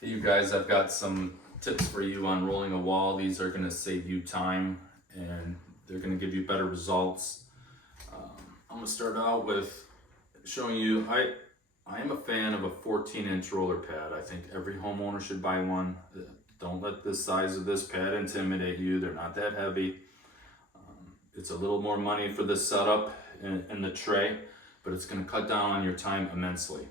Hey, you guys, I've got some tips for you on rolling a wall. These are going to save you time and they're going to give you better results. I'm going to start out with showing you, I am a fan of a 14-inch roller pad. I think every homeowner should buy one. Don't let the size of this pad intimidate you. They're not that heavy. It's a little more money for the setup and the tray, but it's going to cut down on your time immensely.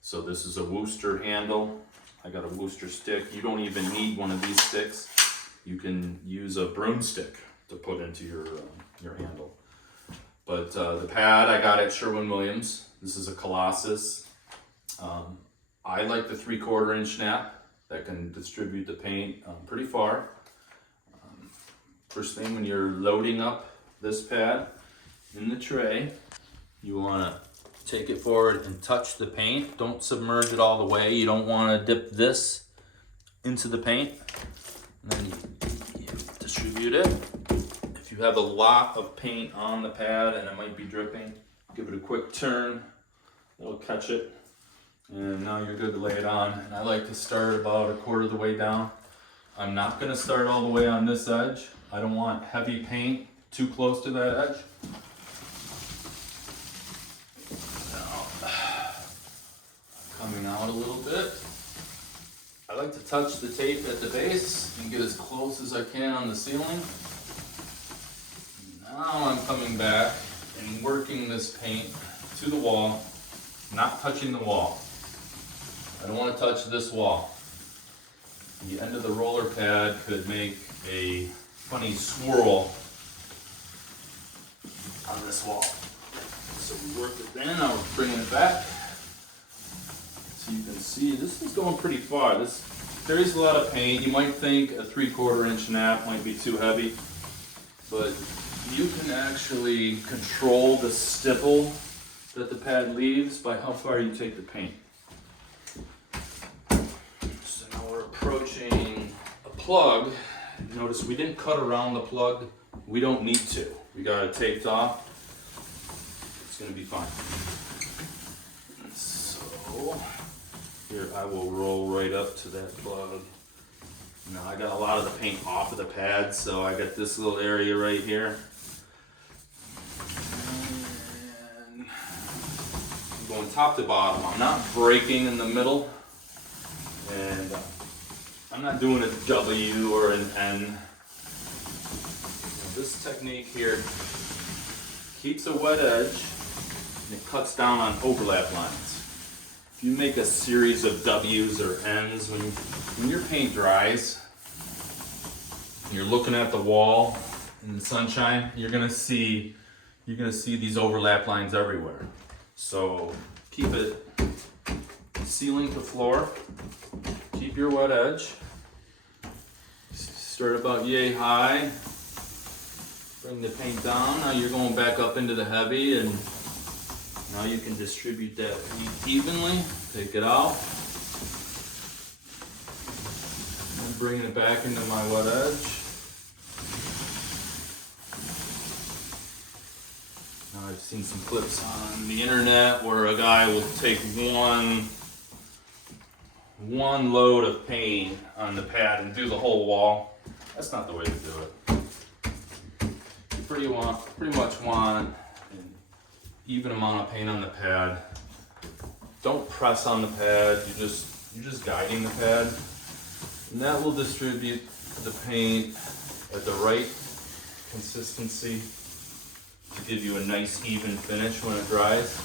So this is a Wooster handle. I got a Wooster stick. You don't even need one of these sticks. You can use a broomstick to put into your handle. But the pad I got at Sherwin-Williams. This is a Colossus. I like the 3/4 inch snap that can distribute the paint pretty far. First thing, when you're loading up this pad in the tray, you want to take it forward and touch the paint. Don't submerge it all the way. You don't want to dip this into the paint. And then you distribute it. If you have a lot of paint on the pad and it might be dripping, give it a quick turn. It'll catch it. And now you're good to lay it on. And I like to start about 1/4 of the way down. I'm not going to start all the way on this edge. I don't want heavy paint too close to that edge. Coming out a little bit. I like to touch the tape at the base and get as close as I can on the ceiling. Now I'm coming back and working this paint to the wall, not touching the wall. I don't want to touch this wall. The end of the roller pad could make a funny swirl on this wall. So we work it in, now we're bringing it back. So you can see this is going pretty far. There is a lot of paint. You might think a 3/4 inch nap might be too heavy, but you can actually control the stipple that the pad leaves by how far you take the paint. So now we're approaching a plug. Notice we didn't cut around the plug. We don't need to. We got it taped off. It's going to be fine. So here I will roll right up to that plug. Now I got a lot of the paint off of the pad, so I got this little area right here. And I'm going top to bottom. I'm not breaking in the middle. And I'm not doing a W or an N. Now this technique here keeps a wet edge and it cuts down on overlap lines. If you make a series of W's or N's, when your paint dries, and you're looking at the wall in the sunshine, you're gonna see these overlap lines everywhere. So keep it ceiling to floor. Keep your wet edge. Start about yay high. Bring the paint down. Now you're going back up into the heavy, and now you can distribute that paint evenly. Take it out. And bring it back into my wet edge. Now I've seen some clips on the internet where a guy will take one load of paint on the pad and do the whole wall. That's not the way to do it. You pretty much want an even amount of paint on the pad. Don't press on the pad. You're just guiding the pad, and that will distribute the paint at the right consistency to give you a nice even finish when it dries.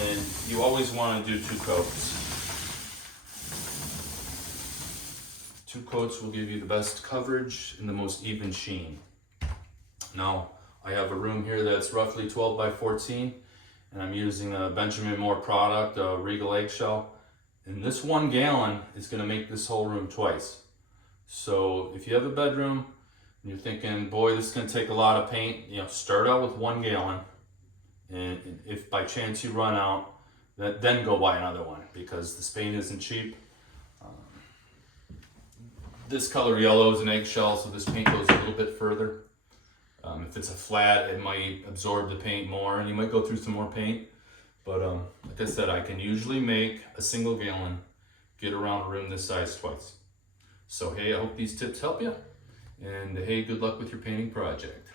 And you always want to do 2 coats. 2 coats will give you the best coverage and the most even sheen. Now, I have a room here that's roughly 12 by 14, and I'm using a Benjamin Moore product, a Regal Eggshell. And this 1 gallon is gonna make this whole room twice. So if you have a bedroom and you're thinking, boy, this is gonna take a lot of paint, start out with 1 gallon. And if by chance you run out, then go buy another one, because this paint isn't cheap. This color yellow is an eggshell, so this paint goes a little bit further. If it's a flat, it might absorb the paint more, and you might go through some more paint. But like I said, I can usually make a single gallon get around a room this size twice. So hey, I hope these tips help you, and hey, good luck with your painting project.